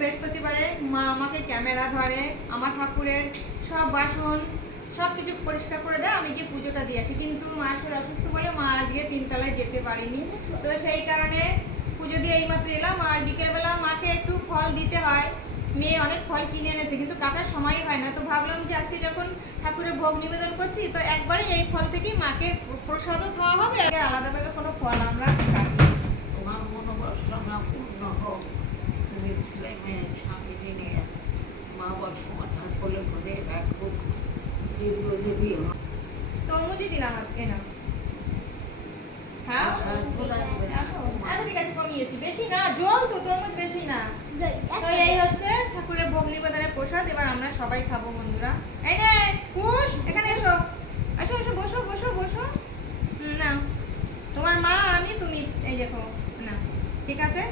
বৃহস্পতিবারে মা আমাকে ক্যামেরা ধরে, আমার ঠাকুরের সব বাসন সব কিছু পরিষ্কার করে দেয়, আমি গিয়ে পুজোটা দিয়ে আসি। কিন্তু মা শরীর অসুস্থ বলে মা আজকে 3 তলায় যেতে পারিনি। তো সেই কারণে পুজো দিয়ে এইমাত্র এলাম। আর বিকেলবেলা মাকে একটু ফল দিতে হয়, মেয়ে অনেক ফল কিনে এনেছে কিন্তু কাটার সময় হয় না। তো ভাবলাম যে আজকে যখন ঠাকুরের ভোগ নিবেদন করছি তো একবারে এই ফল থেকেই মাকে প্রসাদও খাওয়া হবে, আর আলাদাভাবে কোনো ফল আমরা কাটি। তোমার মনোবাসনা পূর্ণ হোক। তুমি ছেলে মেয়ে স্বামী নিয়ে মা বাবা মাথা কোলে করে রাখুক, দীর্ঘজীবী হোক। তরমুজই দিলাম আজকে না। হ্যাঁ আচ্ছা ঠিক আছে, কমিয়েছি, বেশি না, জল তো, তরমুজ বেশি না। তো এই হচ্ছে ঠাকুরের ভোগ নিবেদনের প্রসাদ। এবার আমরা সবাই খাবো বন্ধুরা। এই নে কুশ, এখানে এসো, এসো এসো, বসো বসো বসো। না তোমার মা আমি তুমি, এই দেখো না, ঠিক আছে।